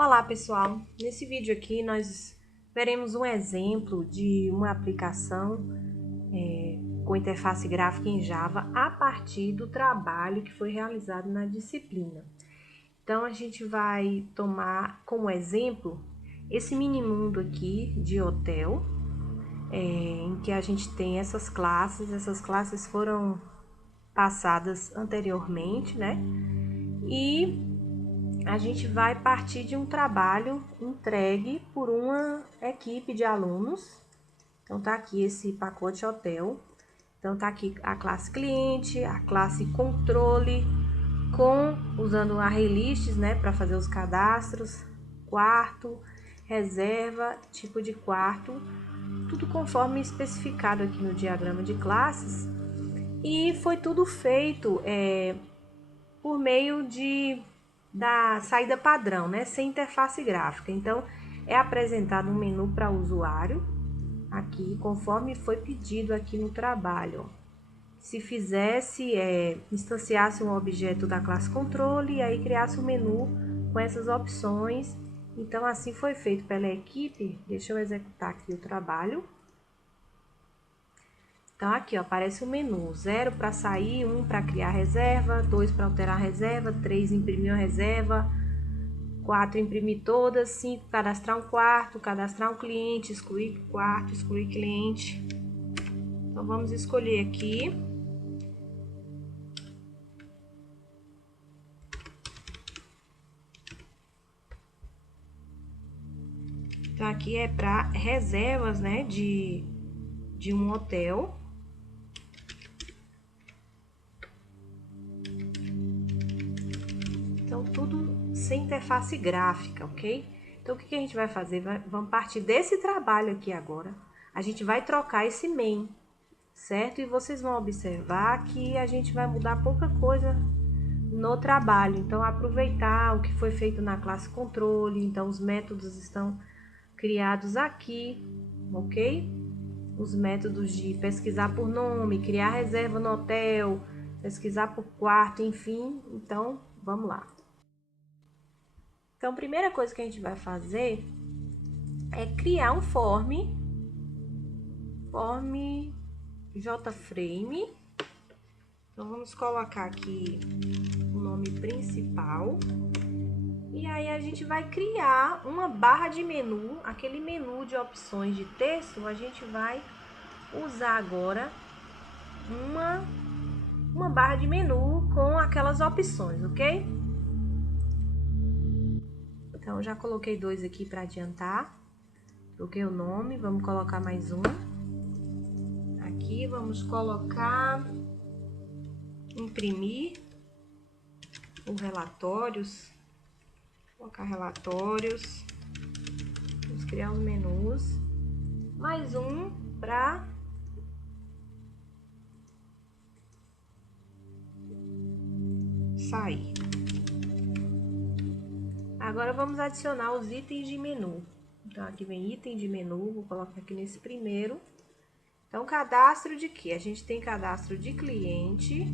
Olá pessoal, nesse vídeo aqui nós veremos um exemplo de uma aplicação com interface gráfica em Java a partir do trabalho que foi realizado na disciplina. Então a gente vai tomar como exemplo esse mini mundo aqui de hotel, em que a gente tem essas classes foram passadas anteriormente, né? E a gente vai partir de um trabalho entregue por uma equipe de alunos. Então tá aqui esse pacote hotel. Então tá aqui a classe cliente, a classe controle, usando array-lists, né, para fazer os cadastros, quarto, reserva, tipo de quarto, tudo conforme especificado aqui no diagrama de classes. E foi tudo feito por meio da saída padrão, né, sem interface gráfica. Então, é apresentado um menu para o usuário, aqui, conforme foi pedido aqui no trabalho. Se instanciasse um objeto da classe controle e aí criasse um menu com essas opções. Então, assim foi feito pela equipe. Deixa eu executar aqui o trabalho. Então, aqui ó, aparece o menu: 0 para sair, 1 para criar reserva, 2 para alterar a reserva, 3 imprimir a reserva, 4 imprimir todas, 5 cadastrar um quarto, cadastrar um cliente, excluir quarto, excluir cliente. Então, vamos escolher aqui. Então, aqui é para reservas, né, de um hotel. Então, tudo sem interface gráfica, ok? Então, o que a gente vai fazer? Vamos partir desse trabalho aqui agora. A gente vai trocar esse main, certo? E vocês vão observar que a gente vai mudar pouca coisa no trabalho. Então, aproveitar o que foi feito na classe controle. Então, os métodos estão criados aqui, ok? Os métodos de pesquisar por nome, criar reserva no hotel, pesquisar por quarto, enfim. Então, vamos lá. Então, a primeira coisa que a gente vai fazer é criar um form JFrame. Então, vamos colocar aqui o nome principal. E aí, a gente vai criar uma barra de menu, aquele menu de opções de texto. A gente vai usar agora uma barra de menu com aquelas opções, ok? Então, já coloquei 2 aqui para adiantar. Troquei o nome, vamos colocar mais um. Aqui, vamos colocar, imprimir os relatórios. Colocar relatórios. Vamos criar os menus. Mais um para sair. Agora vamos adicionar os itens de menu. Então, aqui vem item de menu, vou colocar aqui nesse primeiro. Então, cadastro de quê? A gente tem cadastro de cliente.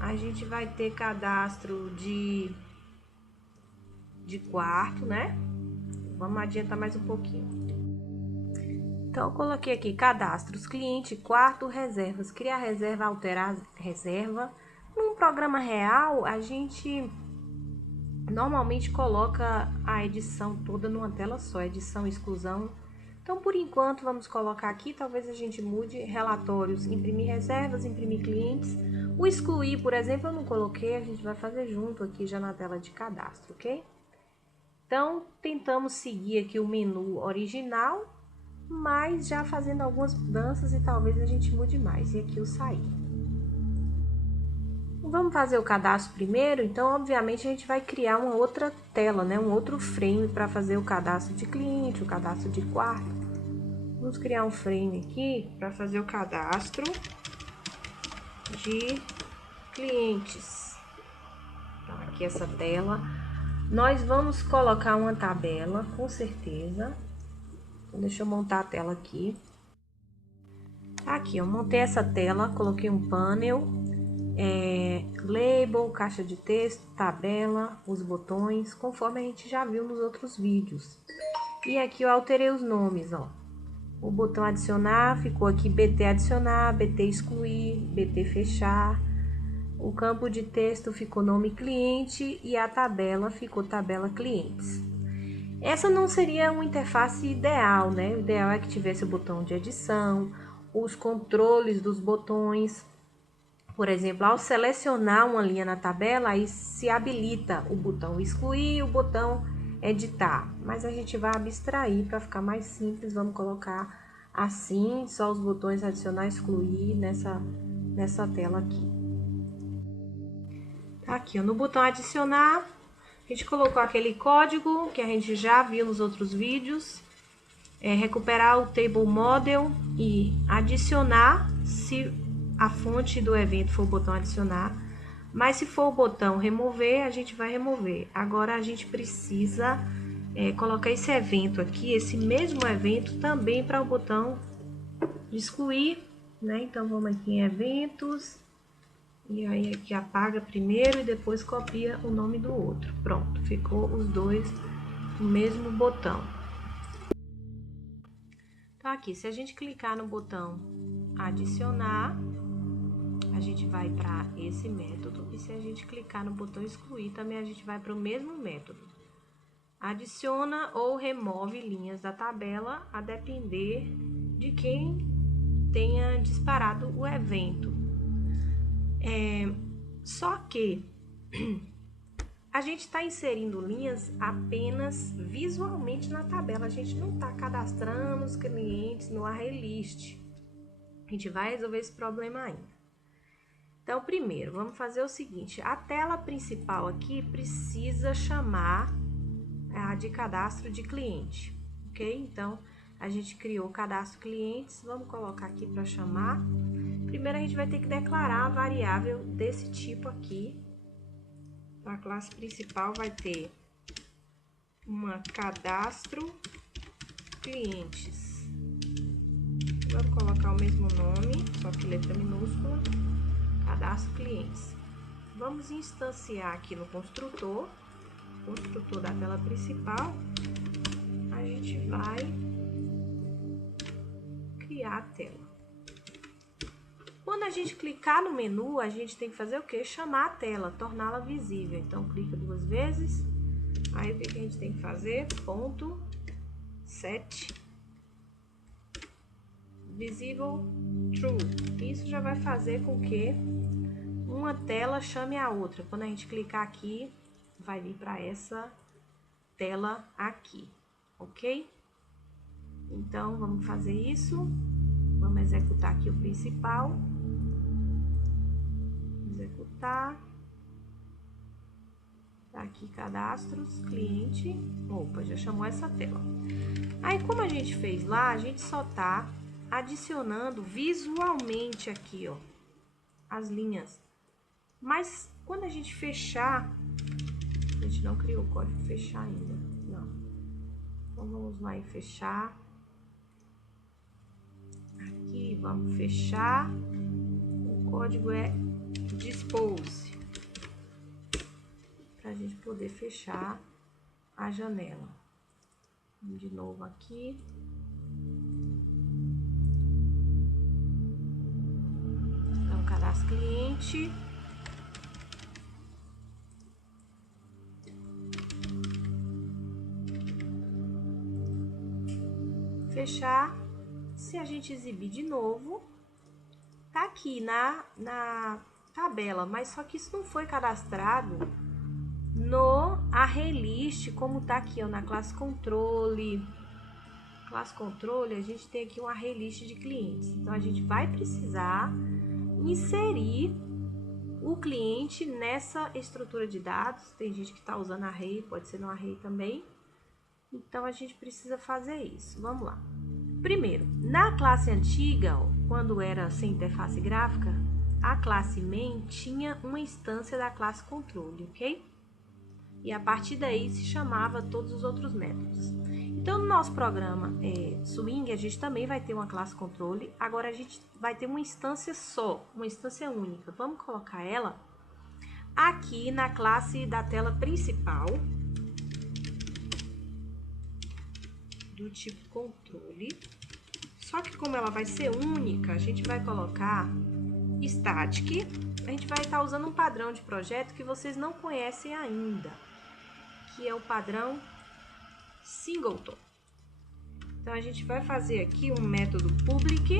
A gente vai ter cadastro de quarto, né? Vamos adiantar mais um pouquinho. Então, eu coloquei aqui cadastros, cliente, quarto, reservas. Criar reserva, alterar reserva. Num programa real, a gente normalmente coloca a edição toda numa tela só, edição e exclusão. Então, por enquanto, vamos colocar aqui, talvez a gente mude relatórios, imprimir reservas, imprimir clientes. O excluir, por exemplo, eu não coloquei, a gente vai fazer junto aqui já na tela de cadastro, ok? Então, tentamos seguir aqui o menu original, mas já fazendo algumas mudanças e talvez a gente mude mais. E aqui o sair. Vamos fazer o cadastro primeiro, então obviamente a gente vai criar uma outra tela, né? Um outro frame para fazer o cadastro de cliente, o cadastro de quarto. Vamos criar um frame aqui para fazer o cadastro de clientes. Então, aqui essa tela. Nós vamos colocar uma tabela, com certeza. Então, deixa eu montar a tela aqui. Aqui, eu montei essa tela, coloquei um panel. label, caixa de texto, tabela, os botões, conforme a gente já viu nos outros vídeos. E aqui eu alterei os nomes, ó. O botão adicionar ficou aqui BT adicionar, BT excluir, BT fechar. O campo de texto ficou nome cliente e a tabela ficou tabela clientes. Essa não seria uma interface ideal, né? O ideal é que tivesse o botão de edição, os controles dos botões. Por exemplo, ao selecionar uma linha na tabela, aí se habilita o botão excluir e o botão editar. Mas a gente vai abstrair para ficar mais simples. Vamos colocar assim, só os botões adicionar e excluir nessa tela aqui. Tá aqui, ó, no botão adicionar, a gente colocou aquele código que a gente já viu nos outros vídeos. Recuperar o table model e adicionar se a fonte do evento for o botão adicionar, mas se for o botão remover, a gente vai remover. Agora a gente precisa colocar esse evento aqui, esse mesmo evento também para o botão de excluir, né? Então vamos aqui em eventos, e aí aqui apaga primeiro e depois copia o nome do outro. Pronto, ficou os dois no mesmo botão. Então aqui, se a gente clicar no botão adicionar, a gente vai para esse método, e se a gente clicar no botão excluir, também a gente vai para o mesmo método. Adiciona ou remove linhas da tabela, a depender de quem tenha disparado o evento. Só que a gente está inserindo linhas apenas visualmente na tabela, a gente não está cadastrando os clientes no array list. A gente vai resolver esse problema ainda. Então, primeiro, vamos fazer o seguinte, a tela principal aqui precisa chamar a de cadastro de cliente, ok? Então, a gente criou o cadastro clientes, vamos colocar aqui para chamar. Primeiro, a gente vai ter que declarar a variável desse tipo aqui. A classe principal vai ter uma cadastro clientes. Vamos colocar o mesmo nome, só que letra minúscula, cadastro clientes. Vamos instanciar aqui no construtor da tela principal. A gente vai criar a tela. Quando a gente clicar no menu, a gente tem que fazer o quê? Chamar a tela, torná-la visível. Então, clica duas vezes. Aí, o que a gente tem que fazer? Ponto set visible true. Isso já vai fazer com que uma tela chame a outra. Quando a gente clicar aqui, vai vir para essa tela aqui, ok? Então, vamos fazer isso. Vamos executar aqui o principal. Executar. Tá aqui cadastros, cliente. Opa, já chamou essa tela. Aí, como a gente fez lá, a gente só tá adicionando visualmente aqui, ó, as linhas. Mas quando a gente fechar, a gente não criou o código fechar ainda, não. Então, vamos lá em fechar. Aqui, vamos fechar. O código é dispose, para a gente poder fechar a janela. Vamos de novo aqui. Então, cadastro cliente. Fechar. Se a gente exibir de novo, tá aqui na tabela, mas só que isso não foi cadastrado no array list, como tá aqui, ó, na classe controle. Classe controle, a gente tem aqui um array list de clientes. Então, a gente vai precisar inserir o cliente nessa estrutura de dados. Tem gente que tá usando array, pode ser no array também. Então, a gente precisa fazer isso. Vamos lá. Primeiro, na classe antiga, ó, quando era sem interface gráfica, a classe main tinha uma instância da classe controle, ok? E a partir daí se chamava todos os outros métodos. Então, no nosso programa Swing, a gente também vai ter uma classe controle. Agora, a gente vai ter uma instância só, uma instância única. Vamos colocar ela aqui na classe da tela principal, do tipo controle. Só que como ela vai ser única, a gente vai colocar static. A gente vai estar usando um padrão de projeto que vocês não conhecem ainda, que é o padrão Singleton. Então, a gente vai fazer aqui um método public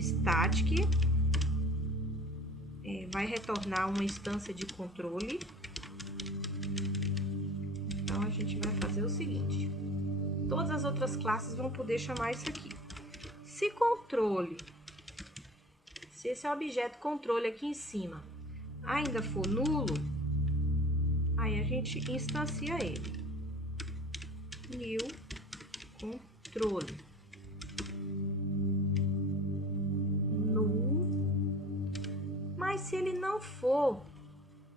static, vai retornar uma instância de controle. Então, a gente vai fazer o seguinte: todas as outras classes vão poder chamar isso aqui. Se esse objeto controle aqui em cima ainda for nulo, aí a gente instancia ele. New controle. Null. Mas se ele não for,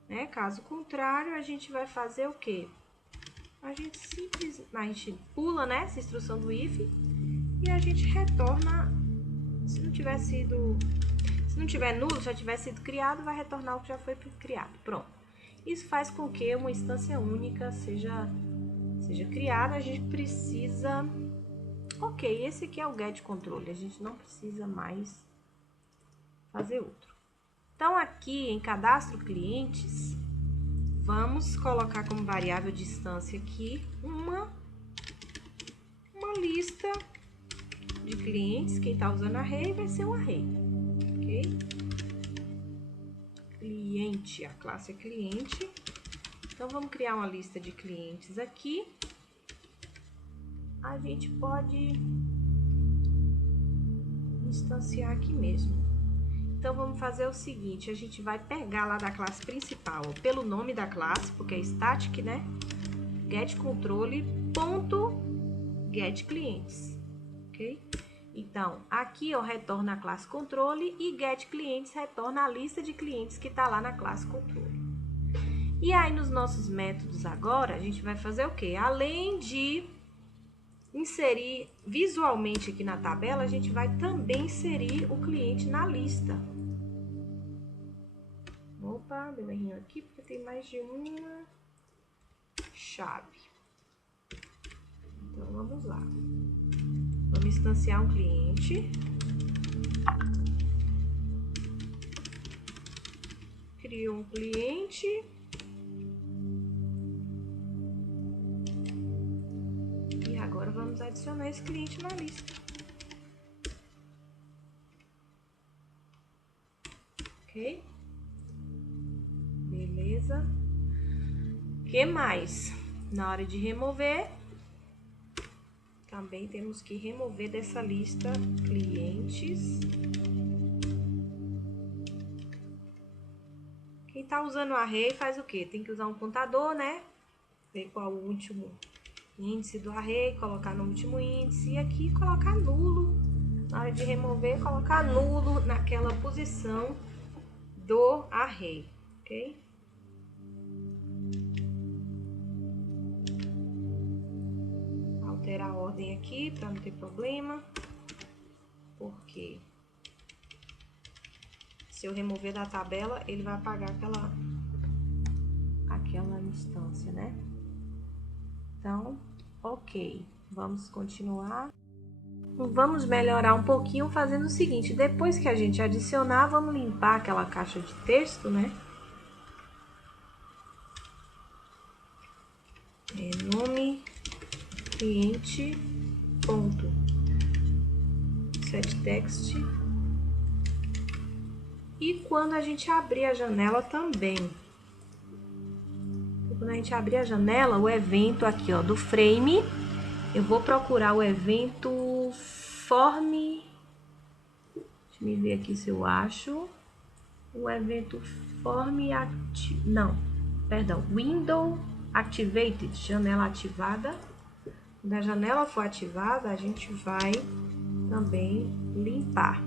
né, caso contrário, a gente vai fazer o quê? A gente pula, né, essa instrução do if e a gente retorna. Se não tiver nulo, já tiver sido criado, vai retornar o que já foi criado. Pronto. Isso faz com que uma instância única seja criada. A gente precisa... Ok, esse aqui é o get controle. A gente não precisa mais fazer outro. Então, aqui em cadastro clientes, vamos colocar como variável de instância aqui uma lista de clientes. Quem está usando array vai ser um array. Ok? Cliente, a classe é cliente. Então, vamos criar uma lista de clientes aqui. A gente pode instanciar aqui mesmo. Então, vamos fazer o seguinte: a gente vai pegar lá da classe principal, ó, pelo nome da classe, porque é static, né? getControle.getClientes, ok? Então, aqui eu retorno a classe controle e getClientes retorna a lista de clientes que está lá na classe controle. E aí, nos nossos métodos agora, a gente vai fazer o quê? Além de inserir visualmente aqui na tabela, a gente vai também inserir o cliente na lista. Opa, deu um errinho aqui porque tem mais de uma chave. Então, vamos lá. Vamos instanciar um cliente. Crio um cliente. E agora vamos adicionar esse cliente na lista. Ok? Beleza. O que mais? Na hora de remover, também temos que remover dessa lista clientes. Quem está usando o array faz o quê? Tem que usar um contador, né? Ver qual o último índice do array, colocar no último índice. E aqui colocar nulo. Na hora de remover, colocar nulo naquela posição do array, ok? Alterar a ordem aqui para não ter problema, porque se eu remover da tabela, ele vai apagar aquela instância, né? Então, ok, vamos continuar. Vamos melhorar um pouquinho fazendo o seguinte: depois que a gente adicionar, vamos limpar aquela caixa de texto, né? Nome cliente ponto setText. E quando a gente abrir a janela também. Quando a gente abrir a janela, o evento aqui, ó, do frame, eu vou procurar o evento form. Deixa eu ver aqui se eu acho. O evento form window activated, janela ativada. Quando a janela for ativada, a gente vai também limpar.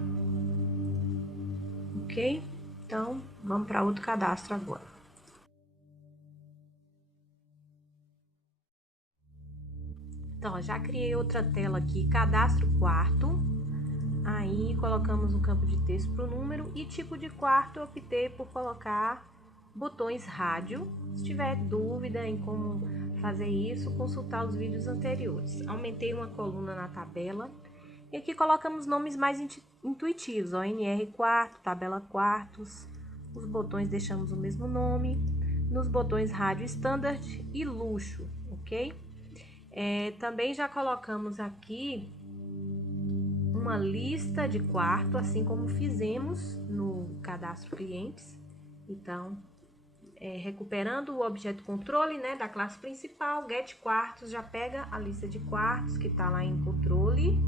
Ok? Então, vamos para outro cadastro agora. Então, já criei outra tela aqui, cadastro quarto. Aí, colocamos um campo de texto para o número e tipo de quarto, eu optei por colocar botões rádio. Se tiver dúvida em como fazer isso, consultar os vídeos anteriores. Aumentei uma coluna na tabela. E aqui colocamos nomes mais intuitivos, ONR quarto, tabela quartos. Os botões deixamos o mesmo nome. Nos botões rádio standard e luxo, ok? Também já colocamos aqui uma lista de quarto, assim como fizemos no cadastro clientes. Então, recuperando o objeto controle, né, da classe principal, get quartos, já pega a lista de quartos que está lá em controle.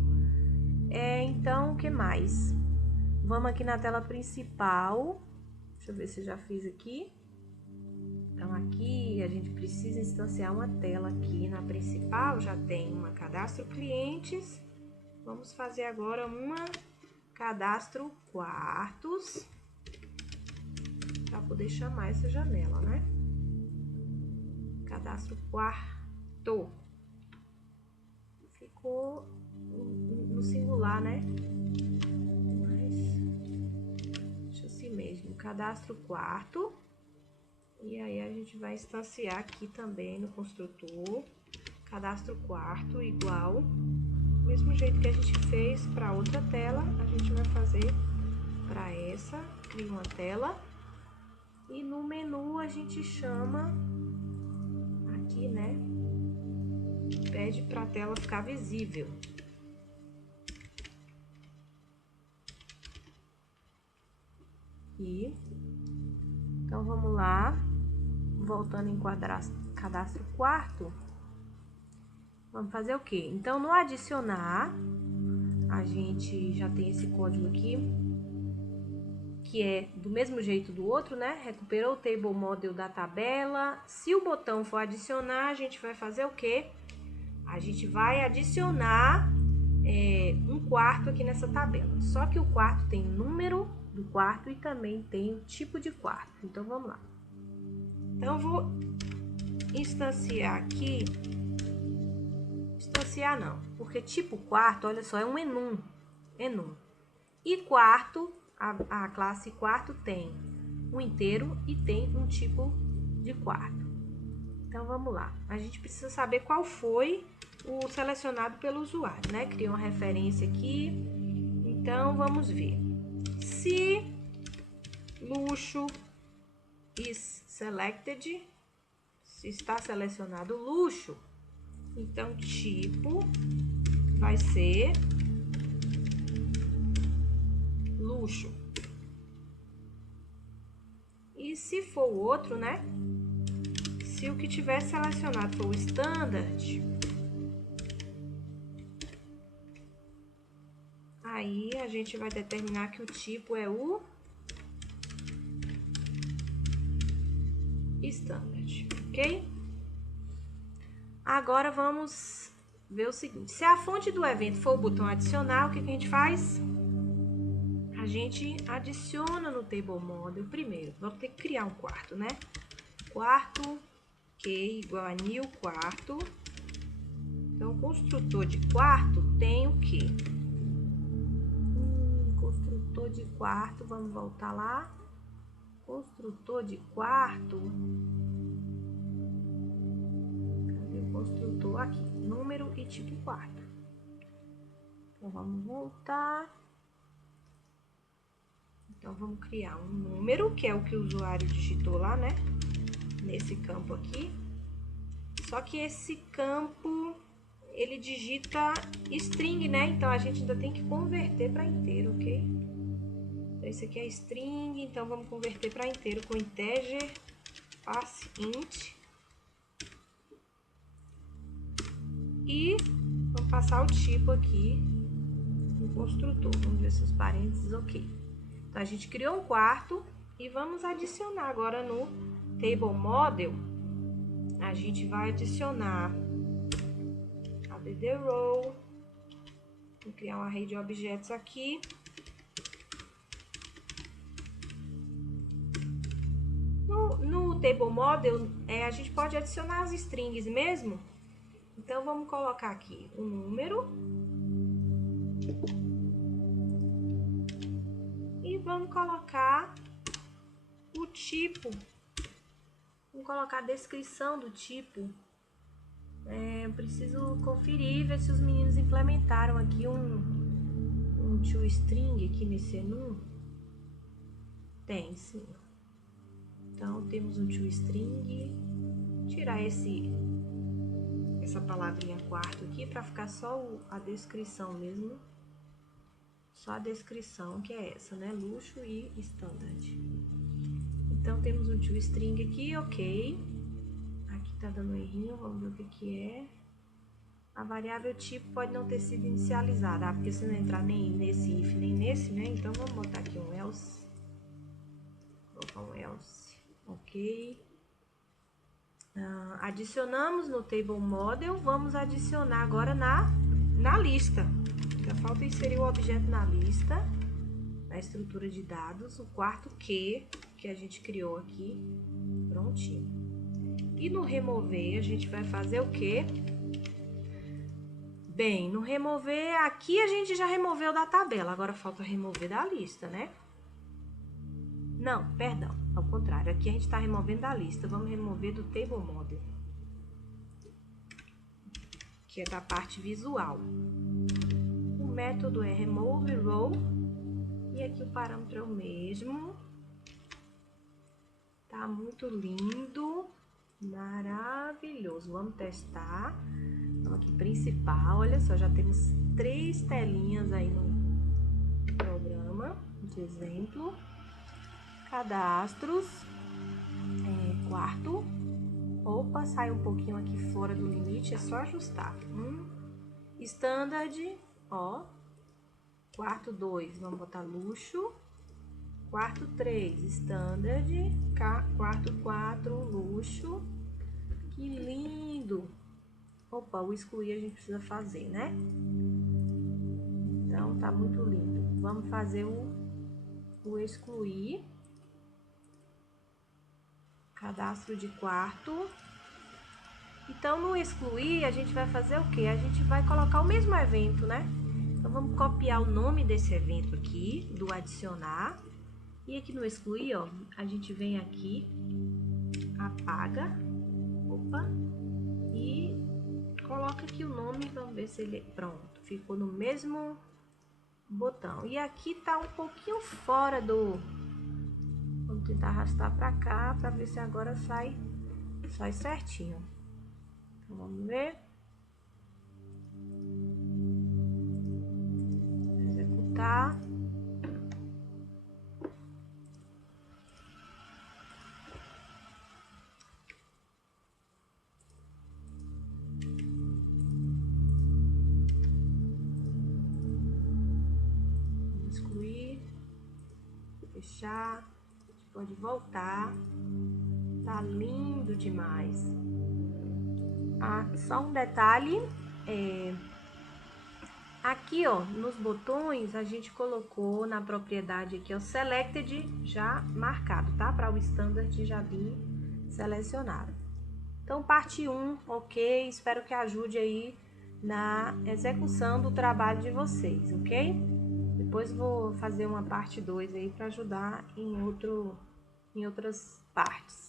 Então, o que mais? Vamos aqui na tela principal. Deixa eu ver se eu já fiz aqui. Então, aqui a gente precisa instanciar uma tela aqui na principal. Já tem uma cadastro clientes. Vamos fazer agora uma cadastro quartos. Para poder chamar essa janela, né? Cadastro quarto. Ficou no singular, né? Mas deixa assim mesmo. Cadastro quarto. E aí a gente vai instanciar aqui também no construtor. Cadastro quarto igual. Do mesmo jeito que a gente fez para outra tela, a gente vai fazer para essa. Cria uma tela. E no menu a gente chama aqui, né? Pede para a tela ficar visível. Então vamos lá, voltando em cadastro quarto, vamos fazer o que? Então no adicionar, a gente já tem esse código aqui, que é do mesmo jeito do outro, né? Recuperou o table model da tabela. Se o botão for adicionar, a gente vai fazer o que? A gente vai adicionar um quarto aqui nessa tabela. Só que o quarto tem número do quarto e também tem o tipo de quarto. Então, vamos lá. Então, eu vou instanciar aqui. Instanciar não, porque tipo quarto, olha só, é um enum. E quarto, a classe quarto tem um inteiro e tem um tipo de quarto. Então, vamos lá. A gente precisa saber qual foi o selecionado pelo usuário, né? Criei uma referência aqui. Então, vamos ver. Se luxo is selected, se está selecionado luxo, então tipo vai ser luxo. E se for o outro, né? Se o que tiver selecionado for o standard, aí a gente vai determinar que o tipo é o standard, ok? Agora vamos ver o seguinte: se a fonte do evento for o botão adicionar, o que a gente faz? A gente adiciona no table model primeiro. Vamos ter que criar um quarto, né? Quarto que igual a new quarto. Então, o construtor de quarto tem o quê? Construtor de quarto, vamos voltar lá. Construtor de quarto. Cadê o construtor? Aqui, número e tipo quarto. Então, vamos voltar. Então, vamos criar um número, que é o que o usuário digitou lá, né? Nesse campo aqui. Só que esse campo, ele digita string, né? Então, a gente ainda tem que converter para inteiro, ok? Então, esse aqui é string, então vamos converter para inteiro com integer parseInt. E vamos passar o tipo aqui no construtor. Vamos ver se os parênteses, ok. Então, a gente criou um quarto e vamos adicionar agora no table model. A gente vai adicionar a add row. Vou criar um array de objetos aqui. No table model, a gente pode adicionar as strings mesmo. Então, vamos colocar aqui o número. E vamos colocar o tipo. Vamos colocar a descrição do tipo. Eu preciso conferir, ver se os meninos implementaram aqui um toString aqui nesse menu. Tem, sim. Então, temos um toString. Tirar essa palavrinha quarto aqui para ficar só a descrição mesmo. Só a descrição, que é essa, né? Luxo e standard. Então, temos um toString aqui, ok. Aqui tá dando um errinho, vamos ver o que é. A variável tipo pode não ter sido inicializada, porque se não entrar nem nesse if, nem nesse, né? Então, vamos botar aqui um else. Vou colocar um else, ok. Adicionamos no table model, vamos adicionar agora na lista. Ainda falta inserir o objeto na lista, na estrutura de dados, o quarto que a gente criou aqui, prontinho. E no remover a gente vai fazer o quê? Bem, no remover, aqui a gente já removeu da tabela, agora falta remover da lista, né? Não, perdão, ao contrário, aqui a gente está removendo da lista, vamos remover do table model, que é da parte visual. O método é remove row, e aqui o parâmetro é o mesmo. Tá muito lindo, maravilhoso. Vamos testar. Então, aqui principal, olha só, já temos 3 telinhas aí no programa de exemplo. Cadastros, quarto. Opa, sai um pouquinho aqui fora do limite, é só ajustar. Standard, ó. Quarto 2, vamos botar luxo. Quarto 3, standard. Quarto 4, luxo. Que lindo! Opa, o excluir a gente precisa fazer, né? Então, tá muito lindo. Vamos fazer o excluir. Cadastro de quarto. Então, no excluir, a gente vai fazer o quê? A gente vai colocar o mesmo evento, né? Então, vamos copiar o nome desse evento aqui, do adicionar. E aqui no excluir, ó, a gente vem aqui, apaga, opa, e coloca aqui o nome, vamos ver se ele, pronto, ficou no mesmo botão. E aqui tá um pouquinho fora do, vamos tentar arrastar pra cá, pra ver se agora sai certinho. Então, vamos ver. Executar. Fechar, a gente pode voltar, tá lindo demais. Só um detalhe, aqui ó, nos botões a gente colocou na propriedade aqui, ó, selected já marcado, tá? Para o standard já vir selecionado. Então, parte 1, ok, espero que ajude aí na execução do trabalho de vocês, ok? Depois vou fazer uma parte 2 aí para ajudar em outras partes.